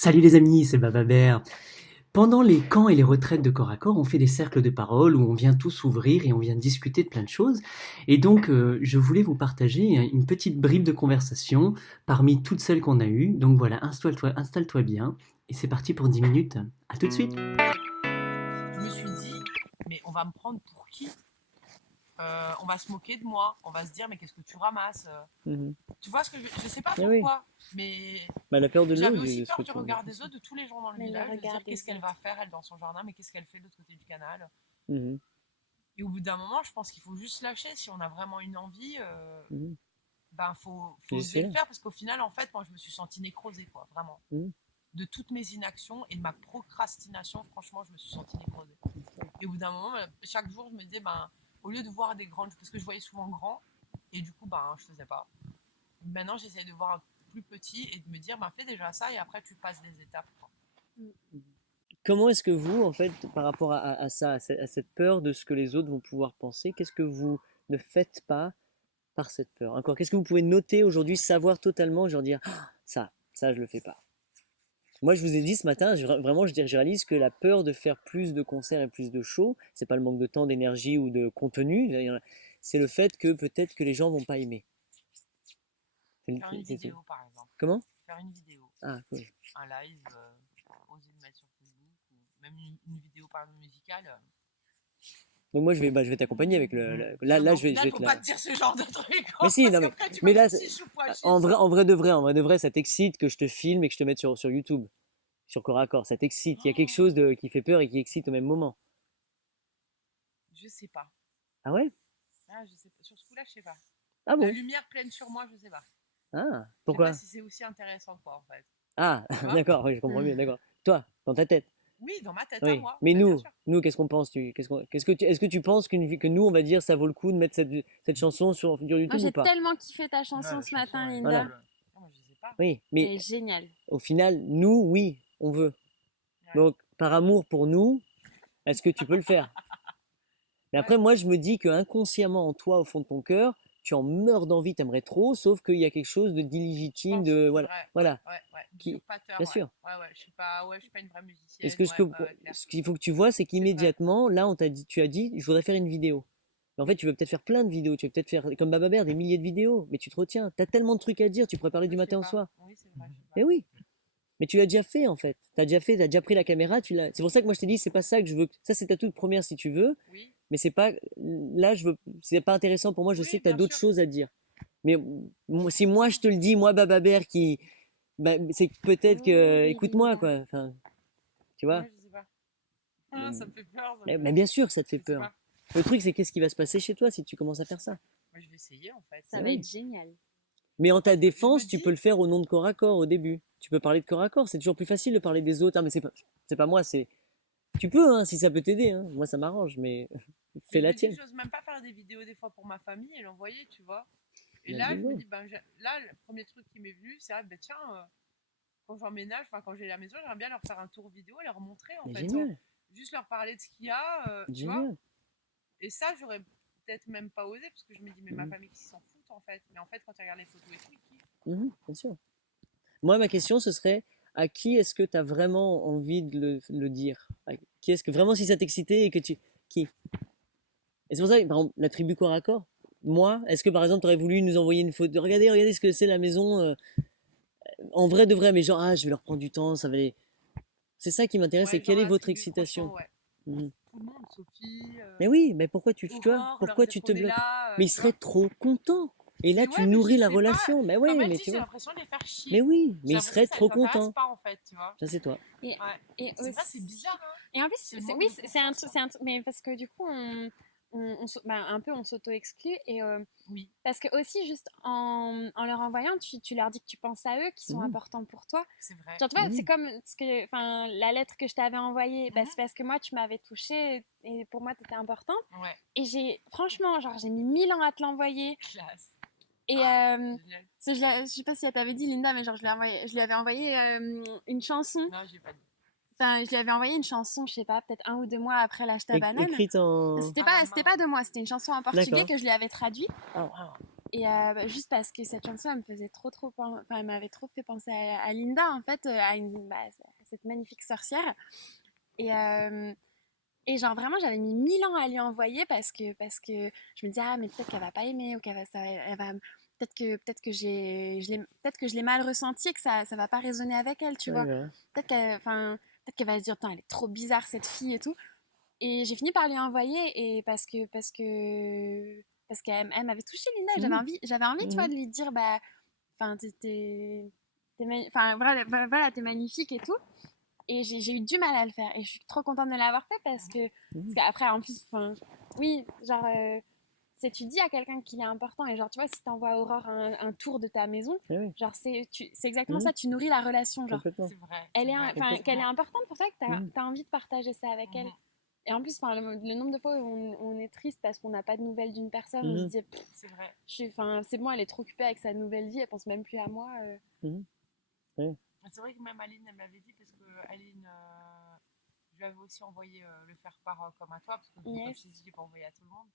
Salut les amis, c'est Bababert. Pendant les camps et les retraites de corps à corps, on fait des cercles de parole où on vient tous s'ouvrir et on vient discuter de plein de choses. Et donc, je voulais vous partager une petite bribe de conversation parmi toutes celles qu'on a eues. Donc voilà, installe-toi bien. Et c'est parti pour 10 minutes. À tout de suite. Je me suis dit, mais on va me prendre pour qui? On va se moquer de moi, on va se dire, mais qu'est-ce que tu ramasses? Mhm. Tu vois ce que je sais pas Ah oui. pourquoi, mais Bah, la peur de j'avais l'autre, aussi de ce peur que du tu regard des autres de tous les gens dans le Mais le village, de se regard dire des qu'est-ce qu'elle autres. va faire elle dans son jardin, mais qu'est-ce qu'elle fait de l'autre côté du canal. Mhm. Et au bout d'un moment, je pense qu'il faut juste lâcher. Si on a vraiment une envie, Mhm. ben faut Et oser c'est le là. faire, parce qu'au final, en fait, moi, je me suis sentie nécrosée, quoi, vraiment. Mhm. De toutes mes inactions et de ma procrastination, franchement, je me suis sentie nécrosée. Et au bout d'un moment, chaque jour, je me disais, ben, au lieu de voir des grandes, parce que je voyais souvent grand, et du coup, ben, je faisais pas. Maintenant, j'essaie de voir un plus petit et de me dire, ben, fais déjà ça, et après, tu passes des étapes, quoi. Comment est-ce que vous, en fait, par rapport à ça, à cette peur de ce que les autres vont pouvoir penser, qu'est-ce que vous ne faites pas par cette peur? Encore, qu'est-ce que vous pouvez noter aujourd'hui, savoir totalement, genre dire, ah, ça, je le fais pas. Moi, je vous ai dit ce matin, vraiment, je réalise que la peur de faire plus de concerts et plus de shows, c'est pas le manque de temps, d'énergie ou de contenu, c'est le fait que peut-être que les gens vont pas aimer. Faire une C'est tout. vidéo, par exemple. Comment? Faire une vidéo, Ah, cool. un live, oser le mettre sur Facebook, ou même une vidéo, par exemple, musicale. Donc moi, je vais t'accompagner avec là, Non, mais là, au je final, vais faut te pas la. te dire ce genre de truc, Mais hein, si, parce non, mais, qu'après, tu vas mais me là, dire si je suis pois chiche. en vrai de vrai, ça t'excite que je te filme et que je te mette sur YouTube, sur corps à corps. Ça t'excite. Il y a quelque chose qui fait peur et qui excite au même moment. Je sais pas. Ah ouais? Ah, je sais pas. Sur ce coup-là, je sais pas. Ah La bon? lumière pleine sur moi, je sais pas. Ah, Je sais pas pourquoi? si c'est aussi intéressant, quoi, en fait. Ah, Tu vois? d'accord, oui, je comprends mieux, d'accord. Toi, dans ta tête. Oui, dans ma tête à Oui. moi. Mais Bah, bien nous, sûr. nous, qu'est-ce qu'on pense? Est-ce que tu penses que nous, on va dire, ça vaut le coup de mettre cette chanson sur Moi, YouTube ou j'ai pas? tellement kiffé ta Là, chanson la ce chanson, matin, elle est Linda. Voilà. cool. Non, moi, je sais pas. Oui, Elle mais est géniale. au final, nous, oui, on veut. Ouais. Donc, par amour pour nous, est-ce que tu peux le faire? Mais Ouais. après, moi, je me dis que inconsciemment en toi, au fond de ton cœur, tu en meurs d'envie, t'aimerais trop, sauf qu'il y a quelque chose de Je d'illégitime, pense, de c'est voilà, vrai. Ouais, voilà, ouais, ouais. qui, D'usurpateur, bien ouais. sûr. Ouais, je suis pas une vraie Et ce musicienne. que, ce Ouais, que, ouais, ouais, clair. ce qu'il faut que tu vois, c'est C'est vrai. qu'immédiatement, là, tu as dit, je voudrais faire une vidéo. Mais en fait, tu veux peut-être faire plein de vidéos, tu veux peut-être faire comme Bababère des milliers de vidéos, mais tu te retiens. T'as tellement de trucs à dire, tu pourrais parler du Je sais matin au pas. soir. Oui, c'est vrai, je sais pas. Mais oui. Mais tu l'as déjà fait en fait. T'as déjà pris la caméra, tu l'as. C'est pour ça que moi je t'ai dit, c'est pas ça que je veux. Ça c'est ta toute première si tu veux, Oui, mais c'est pas là je veux. C'est pas intéressant pour moi. Je sais oui, que t'as bien d'autres sûr. choses à dire. Mais si moi je te le dis, moi Bababère qui, bah, c'est que peut-être que, Oui, écoute-moi Linda. quoi. Enfin, tu vois. Ouais, je sais pas. Ah, ça me fait peur, ça Mais me... bien sûr, ça te fait Je sais peur. pas. Le truc c'est qu'est-ce qui va se passer chez toi si tu commences à faire ça. Moi, je vais essayer, en fait. Ça Eh va oui. être génial. Mais en ta Parce que je me défense, tu dis, peux le faire au nom de corps à corps au début. Tu peux parler de corps à corps. C'est toujours plus facile de parler des autres. Ah, mais c'est pas moi. C'est Tu peux, hein, si ça peut t'aider. Hein. Moi, ça m'arrange, mais mais fais je la me dis que tienne. j'ose même pas faire des vidéos des fois pour ma famille et l'envoyer, tu vois. Et Mais là, je me bingo. dis, ben, là, le premier truc qui m'est venu, c'est, ah, ben, tiens, quand j'emménage, enfin, quand j'ai la maison, j'aimerais bien leur faire un tour vidéo et leur montrer, en Mais fait, génial, juste leur parler de ce qu'il y a, tu vois. génial. Et ça, j'aurais peut-être même pas osé, parce que je me dis, mais ma Mhm, famille qui s'en fout, en fait. Mais en fait, quand tu regardes les photos et tout, ils kiffent. bien sûr. Moi, ma question, ce serait à qui est-ce que tu as vraiment envie de le dire? Qui est-ce que vraiment, si ça t'excitait et que tu. Qui? Et c'est pour ça que, par exemple, la tribu corps à corps, moi, est-ce que par exemple, tu aurais voulu nous envoyer une photo? Regardez ce que c'est la maison, en vrai de vrai, mais genre, ah, je vais leur prendre du temps, ça va les. C'est ça qui m'intéresse, c'est Ouais, genre quelle est la votre tribu, excitation? franchement, ouais. Mhm. Tout le monde, Sophie, Mais oui, mais pourquoi tu vois, Aurore, leur pourquoi dire tu te qu'on est bloques? là, Mais ils tu seraient vois. trop contents. Et là, Mais tu ouais, mais je nourris la sais pas. relation. Mais Comme ouais, elle mais dit, tu j'ai vois. l'impression de les faire Mais chier. oui, mais J'ai ils l'impression seraient que ça les trop intéresse contents. pas, en fait, tu vois. Ça, c'est toi. Et, Ouais. et C'est vrai, c'est aussi. bizarre, hein. Et en plus, C'est le oui, manque de confiance, quoi. c'est un truc, mais parce que du coup, un peu, on s'auto-exclut. Et Oui, parce que aussi, juste en leur envoyant, tu leur dis que tu penses à eux, qui sont Mhm, importants pour toi. c'est vrai. Genre, tu vois, c'est mhm, comme enfin, la lettre que je t'avais envoyée, bah, Mhm. c'est parce que moi, tu m'avais touchée et pour moi, tu étais importante. Ouais, Et franchement, genre, j'ai mis 1000 ans à te l'envoyer. classe. Et Génial. je sais pas si elle t'avait dit, Linda, mais genre, je lui avais envoyé une chanson. Non, j'ai pas dit. Enfin, je lui avais envoyé une chanson, je sais pas, peut-être 1 ou 2 mois après l'âge ta banane. Écrite en. C'était Ah, pas mince. de moi, c'était une chanson en portugais D'accord. que je lui avais traduit. Ah, wow. Et juste parce que cette chanson, elle me faisait enfin, elle m'avait trop fait penser à Linda, en fait, à cette magnifique sorcière. Et, et genre vraiment, j'avais mis 1000 ans à lui envoyer parce que je me disais, ah, mais peut-être qu'elle va pas aimer ou elle va, peut-être que peut-être que je l'ai mal ressenti et que ça va pas résonner avec elle, tu Ouais, vois. voilà. Enfin, peut-être qu'elle va se dire, attends, elle est trop bizarre cette fille et tout. Et j'ai fini par lui envoyer et parce qu'elle elle m'avait touchée Linda et Mhm, j'avais envie tu vois mhm. de lui dire bah enfin enfin voilà t'es magnifique et tout et j'ai eu du mal à le faire et je suis trop contente de l'avoir fait parce Mhm. qu'après en plus enfin oui genre c'est tu dis à quelqu'un qu'il est important et genre tu vois si t'envoies à Aurore un tour de ta maison Eh oui, genre c'est exactement mhm, ça tu nourris la relation genre complètement. C'est vrai, elle c'est est vrai, enfin c'est qu'elle est vrai. importante pour toi que Mhm. t'as envie de partager ça avec elle Mhm. et en plus, enfin, le nombre de fois où on est triste parce qu'on n'a pas de nouvelles d'une personne, on se Mhm, dit, C'est vrai. enfin, c'est bon, elle est trop occupée avec sa nouvelle vie, elle pense même plus à moi. mhm. Ouais. C'est vrai que même Aline, elle m'avait dit, parce que Aline, je lui avais aussi envoyé le faire part comme à toi, parce que comme je Yes. t'ai dit, je l'ai pas envoyé à tout le monde.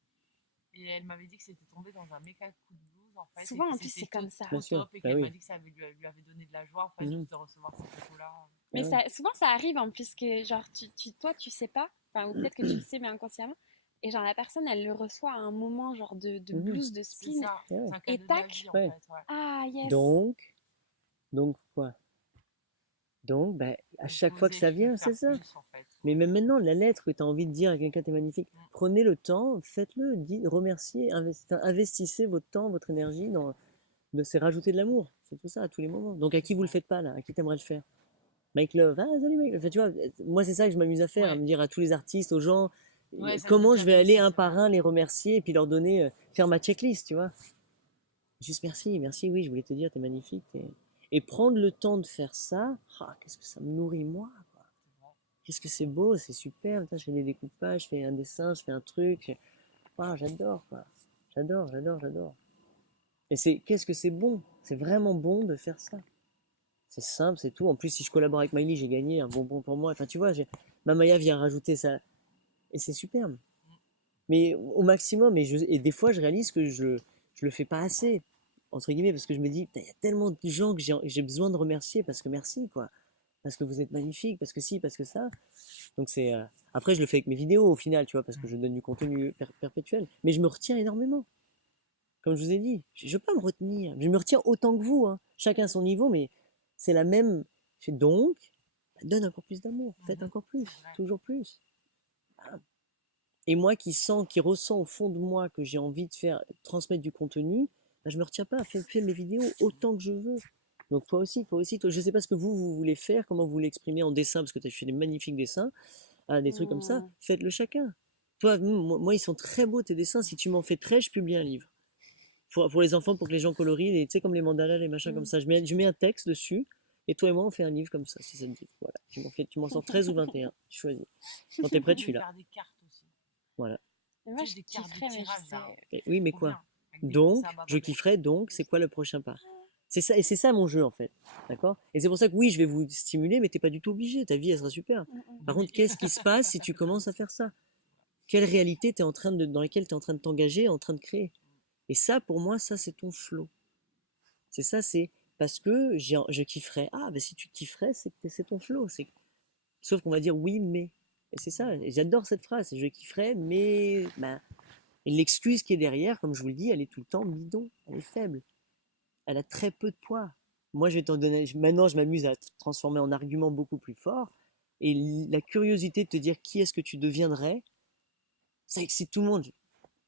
Et elle m'avait dit que c'était tombé dans un méga coup de blues, en fait, et Souvent, que en plus, c'était c'est comme ça. Bien trop sûr, top, et bah qu'elle m'a oui. dit que ça lui avait donné de la joie, en fait, Mhm. juste de recevoir ces photos-là. Mais Ah ouais. souvent, ça arrive en plus que, genre, toi, tu sais pas, enfin, ou peut-être que tu le sais, mais inconsciemment. Et genre, la personne, elle le reçoit à un moment, genre, de Mhm. blues, de C'est spleen, ça, Ouais. c'est un et cadeau de la tac, vie, en Ouais. fait, ouais. ah, yes. Donc, donc quoi? Donc, bah, à Donc, chaque fois que oser ça vient, c'est faire ça. plus, en fait. Mais Ouais. même maintenant, la lettre que tu as envie de dire à quelqu'un, t'es magnifique, Mm. prenez le temps, faites-le, remerciez, investissez votre temps, votre énergie c'est rajouter de l'amour. C'est tout ça à tous les moments. Donc à C'est qui vous le ça. faites pas là? À qui t'aimerais le faire? Make love. Ah, salut Make love. Enfin, tu vois, moi c'est ça que je m'amuse à faire, à Ouais, me dire à tous les artistes, aux gens, ouais, ça je l'ai comment je déjà vais fait aller aussi, un c'est par vrai. un les remercier et puis leur donner, faire ma checklist, tu vois. Juste merci, merci, oui, je voulais te dire, t'es magnifique. Et prendre le temps de faire ça, ah, qu'est-ce que ça me nourrit moi, quoi. C'est vrai. Qu'est-ce que c'est beau, c'est super. Putain, je fais des découpages, je fais un dessin, je fais un truc. Ah, j'adore, quoi. J'adore, j'adore, j'adore. Et qu'est-ce que c'est bon. C'est vraiment bon de faire ça. C'est simple, c'est tout. En plus, si je collabore avec Miley, j'ai gagné un bonbon pour moi. Enfin, tu vois, Mamaya vient rajouter ça. Et c'est superbe. Mm. Mais au maximum, et des fois, je réalise que je le fais pas assez, entre guillemets, parce que je me dis, il y a tellement de gens que j'ai besoin de remercier parce que merci, quoi. Parce que vous êtes magnifiques, parce que si, parce que ça. Donc après, je le fais avec mes vidéos au final, tu vois, parce que je donne du contenu perpétuel. Mais je me retiens énormément. Comme je vous ai dit, je ne veux pas me retenir. Je me retiens autant que vous, hein. Chacun à son niveau, mais c'est la même. Donc, donne encore plus d'amour. Faites Mhm. encore plus, C'est vrai. toujours plus. Et moi qui ressens au fond de moi que j'ai envie de transmettre du contenu, bah, je me retiens pas. Fais mes vidéos autant que je veux. Donc toi aussi, toi, je sais pas ce que vous voulez faire, comment vous voulez exprimer en dessin, parce que tu as fait des magnifiques dessins, des trucs comme ça. Mm. Faites-le chacun. Toi, moi, ils sont très beaux tes dessins. Si tu m'en fais 13, je publie un livre. Pour les enfants, pour que les gens colorient, tu sais, comme les mandalas, les machins comme Mm. ça. Je mets un texte dessus, et toi et moi, on fait un livre comme ça, si ça te dit. Voilà. Tu m'en sors 13 ou 21. Tu choisis. Quand t'es prêt, Vous je suis pouvez là. faire des cartes aussi. Voilà. Mais moi, Tu sais, je des cartes de kifferais, mais je tirage, là. sais. Oui, mais Trop quoi? bien. Avec des Donc, dessins à je Baba Bel. kifferais, donc, c'est quoi le prochain pas? C'est ça, et c'est ça mon jeu, en fait. D'accord? Et c'est pour ça que oui, je vais vous stimuler, mais t'es pas du tout obligé. Ta vie, elle sera super. Mm, mm. Par Oui. contre, qu'est-ce qui se passe si tu commences à faire ça? Quelle réalité dans laquelle tu es en train de t'engager, en train de créer? Et ça, pour moi, ça, c'est ton flow. C'est ça, c'est parce que je kifferais. Ah, ben si tu kifferais, c'est ton flow. Sauf qu'on va dire oui, mais. Et c'est ça, et j'adore cette phrase. Je kifferais, mais. Ben, et l'excuse qui est derrière, comme je vous le dis, elle est tout le temps bidon. Elle est faible. Elle a très peu de poids. Moi, je vais t'en donner. Maintenant, je m'amuse à transformer en argument beaucoup plus fort. Et la curiosité de te dire qui est-ce que tu deviendrais, ça excite tout le monde.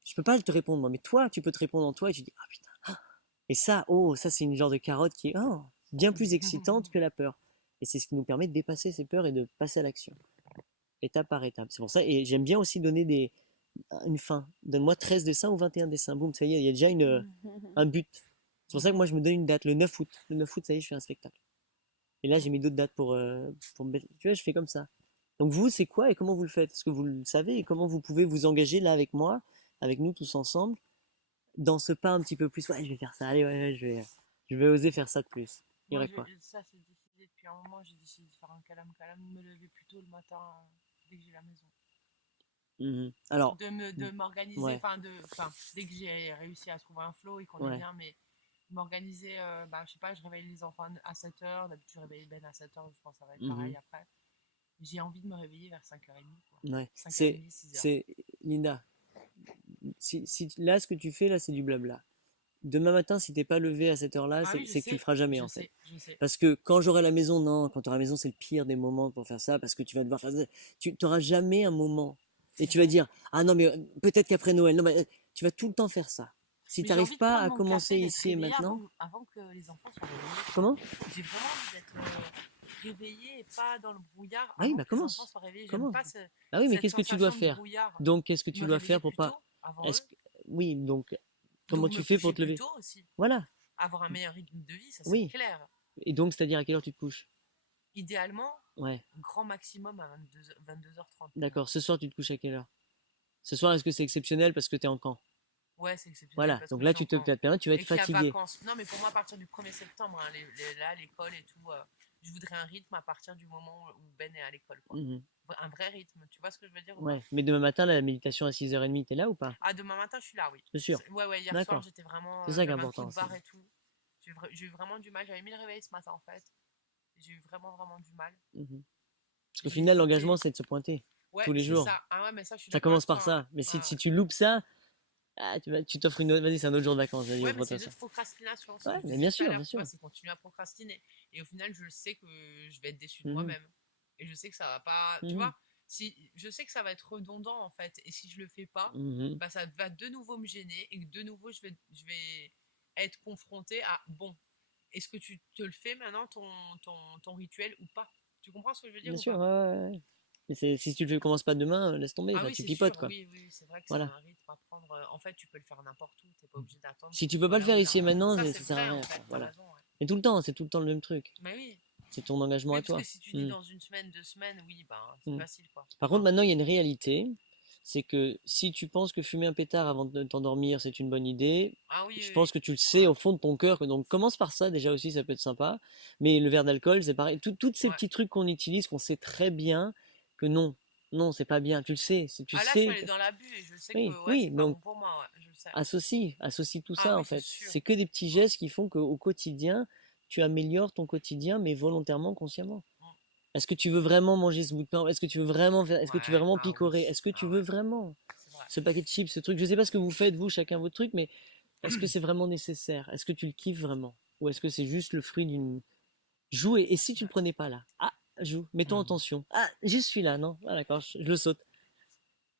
Je peux pas te répondre, moi, mais toi, tu peux te répondre en toi et tu dis, ah putain. Et ça, oh, ça, c'est une genre de carotte qui est bien plus excitante que la peur. Et c'est ce qui nous permet de dépasser ces peurs et de passer à l'action, étape par étape. C'est pour ça, et j'aime bien aussi donner une fin. Donne-moi 13 dessins ou 21 dessins. Boum, ça y est, il y a déjà un but. C'est pour ça que moi, je me donne une date, le 9 août. Le 9 août, ça y est, je fais un spectacle. Et là, j'ai mis d'autres dates tu vois, je fais comme ça. Donc vous, c'est quoi et comment vous le faites? Est-ce que vous le savez et comment vous pouvez vous engager là avec moi, avec nous tous ensemble, dans ce pas un petit peu plus? Ouais, je vais faire ça. Allez, ouais, ouais, je vais oser faire ça de plus. Il y Moi, aurait quoi? ça, c'est décidé depuis un moment. J'ai décidé de faire un calam calam, de me lever plus tôt le matin dès que j'ai la maison. Alors, de m'organiser, ouais, dès que j'ai réussi à trouver un flow et qu'on est ouais. bien, mais m'organiser, je sais pas, je réveille les enfants à 7h, d'habitude je réveille Ben à 7h, je pense que ça va être Mhm. pareil après. J'ai envie de me réveiller vers 5h30, quoi. Ouais. 5h30, 6h. C'est, Linda, là, ce que tu fais, là, c'est du blabla. Demain matin, si t'es pas levé à cette heure-là, Ah oui, c'est que tu le feras jamais, je en fait. sais, je sais. Parce que quand j'aurai la maison, non, quand tu auras la maison, c'est le pire des moments pour faire ça, parce que tu vas devoir faire ça. Tu n'auras jamais un moment. Et C'est tu vas vrai. dire, ah non, mais peut-être qu'après Noël. Non, mais tu vas tout le temps faire ça. Si Mais tu j'ai n'arrives envie de pas prendre à mon commencer café, d'être ici et réveillée maintenant, avant que les enfants soient réveillés, quoi. comment? J'ai vraiment envie d'être réveillée et pas dans le brouillard Ah oui, avant bah que les enfants commence. soient réveillés. J'aime pas Commence. Ah oui, mais cette qu'est-ce que tu dois sensation de faire? brouillard. Donc, qu'est-ce que tu Me dois réveiller faire pour plus pas. tôt avant Est-ce eux, que... Oui, donc, comment donc tu me fais pour coucher te plus lever? tôt aussi. Voilà. Avoir un meilleur rythme de vie, ça c'est Oui. clair. Et donc, c'est-à-dire à quelle heure tu te couches? Idéalement, Ouais, grand maximum à 22h30 quand même. d'accord. Ce soir, tu te couches à quelle heure? Ce soir, est-ce que c'est exceptionnel parce que tu es en camp? Ouais, c'est exceptionnel Voilà. parce Donc que je là, suis en camp. tu vas être Et qu'il y a fatigué. vacances. Non, mais pour moi, à partir du 1er septembre, hein, là, l'école et tout, je voudrais un rythme à partir du moment où Ben est à l'école, quoi. Mhm. Un vrai rythme. Tu vois ce que je veux dire ou pas? Ouais. Mais demain matin, la méditation à 6h30, t'es là ou pas? Ah, demain matin, je suis là, oui. C'est sûr. Ouais, ouais, hier soir, D'accord. j'étais vraiment. C'est ça qui est J'avais un coup important de aussi. barre et tout. J'ai eu vraiment du mal. J'avais mis le réveil ce matin, en fait. J'ai eu vraiment, vraiment du mal. Mhm. Parce qu'au J'ai final, l'engagement, hésité. c'est de se pointer Ouais, tous les c'est jours. ça. Ah ouais, mais ça, je suis Ça d'accord commence avec par toi, hein. ça. Mais Ah si ouais. tu loupes ça, tu t'offres une autre. Vas-y, c'est un autre jour de vacances. Vas-y, Ouais, mais offre-toi c'est une ça. autre procrastination, ce que Ouais, je mais disais bien tout à sûr, l'heure, bien tu vois, sûr. c'est continuer à procrastiner. Et au final, je sais que je vais être déçue de Mhm. moi-même. Et je sais que ça va pas, tu Mhm. vois, si je sais que ça va être redondant en fait. Et si je le fais pas, Mhm. bah ça va de nouveau me gêner et que de nouveau je vais être confrontée à bon, est-ce que tu te le fais maintenant ton rituel ou pas? Tu comprends ce que je veux dire Bien ou sûr, pas? ouais, ouais, ouais. Mais si tu le commences pas demain, laisse tomber. Ah Enfin, oui, tu c'est pipotes, sûr, quoi. oui, oui, c'est vrai que c'est Voilà. un rythme à prendre. En fait, tu peux le faire n'importe où, t'es pas obligé d'attendre Si que tu ce peux soit pas le là faire ou là. ici et maintenant, Ça, ça c'est sert à vrai en rien, fait, quoi. t'as Voilà. raison, ouais. Et tout le temps, c'est tout le temps le même truc. Mais oui. C'est ton engagement Oui, à parce que toi. si tu dis Mhm. dans une semaine, 2 semaines, oui, ben c'est Mhm. facile quoi. Par contre, Enfin, maintenant, il y a une réalité. C'est que si tu penses que fumer un pétard avant de t'endormir, c'est une bonne idée, ah oui, je oui, pense oui. que tu le sais Ouais, au fond de ton cœur. Donc commence par ça, déjà aussi, ça peut être sympa. Mais le verre d'alcool, c'est pareil. Toutes ces ouais. petits trucs qu'on utilise, qu'on sait très bien que non, non, c'est pas bien. Tu le sais. Tu Ah là, je suis sais allée que. dans l'abus et je sais que Oui, ouais, oui. c'est pas Donc bon pour moi, ouais, je le sais. associe tout Ah ça, en oui, c'est fait. sûr. C'est que des petits Ouais. gestes qui font qu'au quotidien, tu améliores ton quotidien, mais volontairement, consciemment. Mm. Est-ce que tu veux vraiment manger ce bout de pain? Est-ce que tu veux vraiment faire... Est-ce que tu veux Ouais, vraiment ah oui. picorer? Est-ce que tu Ah veux ouais, vraiment c'est vrai. ce paquet de chips, ce truc? Je sais pas ce que vous faites, vous, chacun votre truc, mais est-ce que c'est vraiment nécessaire? Est-ce que tu le kiffes vraiment? Ou est-ce que c'est juste le fruit d'une... Joue, et si tu le Ouais. prenais pas là? Ah, joue, mets-toi en tension. Ah, juste celui-là, non? Ah d'accord, je le saute.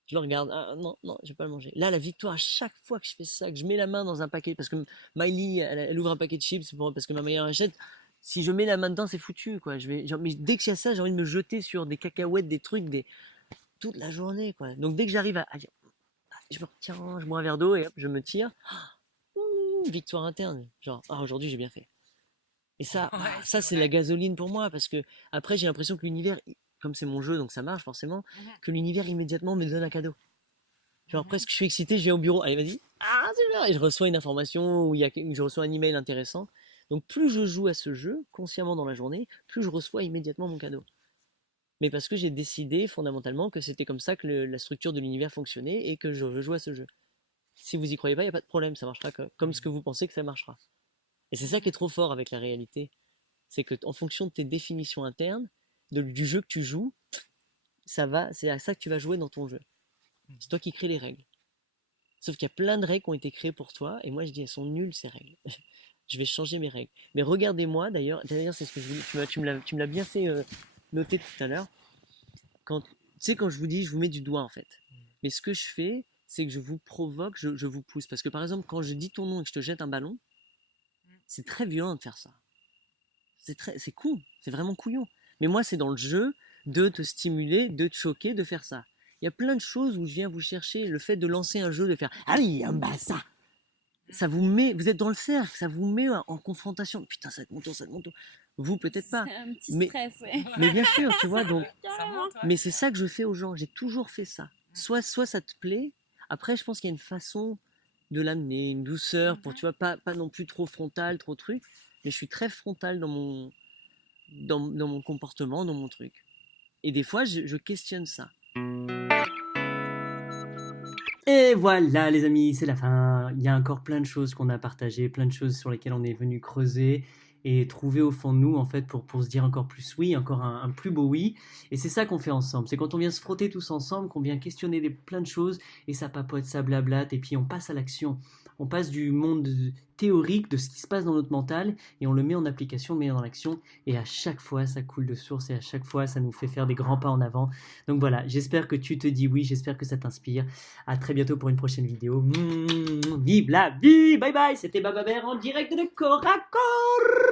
Je le regarde. Ah, non, non, je vais pas le manger. Là, la victoire, à chaque fois que je fais ça, que je mets la main dans un paquet, parce que Miley, elle ouvre un paquet de chips parce que ma meilleure achète. Si je mets la main dedans, c'est foutu, quoi. Mais dès que j'ai ça, j'ai envie de me jeter sur des cacahuètes, des trucs, toute la journée, quoi. Donc dès que j'arrive à dire, je me retiens, je bois un verre d'eau et hop, je me tire. Victoire interne. Genre, ah, aujourd'hui, j'ai bien fait. Et ça, Ouais, ça c'est c'est la vrai. gasoline pour moi, parce que après, j'ai l'impression que l'univers, comme c'est mon jeu, donc ça marche forcément, Mhm, que l'univers immédiatement me donne un cadeau. Genre mhm. presque je suis excité, je vais au bureau, allez vas-y, ah super, et je reçois une information où je reçois un email intéressant. Donc plus je joue à ce jeu consciemment dans la journée, plus je reçois immédiatement mon cadeau. Mais parce que j'ai décidé fondamentalement que c'était comme ça que la structure de l'univers fonctionnait et que je veux jouer à ce jeu. Si vous y croyez pas, il n'y a pas de problème, ça marchera comme ce que vous pensez que ça marchera. Et c'est ça qui est trop fort avec la réalité, c'est que en fonction de tes définitions internes, du jeu que tu joues, c'est à ça que tu vas jouer dans ton jeu. C'est toi qui crée les règles. Sauf qu'il y a plein de règles qui ont été créées pour toi, et moi je dis elles sont nulles ces règles. Je vais changer mes règles. Mais regardez-moi d'ailleurs c'est ce que je voulais, tu me l'as bien fait noter tout à l'heure. Tu sais, quand je vous dis, je vous mets du doigt en fait. Mais ce que je fais, c'est que je vous provoque, je vous pousse. Parce que par exemple, quand je dis ton nom et que je te jette un ballon, c'est très violent de faire ça. C'est con, c'est vraiment couillon. Mais moi, c'est dans le jeu de te stimuler, de te choquer, de faire ça. Il y a plein de choses où je viens vous chercher. Le fait de lancer un jeu, de faire ah oui, bah ça vous met, vous êtes dans le cercle, ça vous met en confrontation. Putain, ça va être mon tour, ça va être mon tour. Vous, peut-être pas. C'est un petit Mais, stress, ouais. mais bien sûr, tu vois, donc, Ça Carrément. monte, ouais. mais c'est ça que je fais aux gens. J'ai toujours fait ça. Soit ça te plaît. Après, je pense qu'il y a une façon de l'amener, une douceur pour, tu vois, pas non plus trop frontal, trop truc. Mais je suis très frontal dans mon comportement, dans mon truc. Et des fois, je questionne ça. Et voilà les amis, c'est la fin. Il y a encore plein de choses qu'on a partagées, plein de choses sur lesquelles on est venu creuser et trouver au fond de nous en fait pour se dire encore plus oui, encore un plus beau oui. Et c'est ça qu'on fait ensemble. C'est quand on vient se frotter tous ensemble, qu'on vient questionner plein de choses et ça papote, ça blablate et puis on passe à l'action. On passe du monde théorique de ce qui se passe dans notre mental et on le met en application, on le met en action et à chaque fois ça coule de source et à chaque fois ça nous fait faire des grands pas en avant. Donc voilà, j'espère que tu te dis oui, j'espère que ça t'inspire. À très bientôt pour une prochaine vidéo. Vive la vie. Bye bye. C'était Baba Bear en direct de Corps à Corps.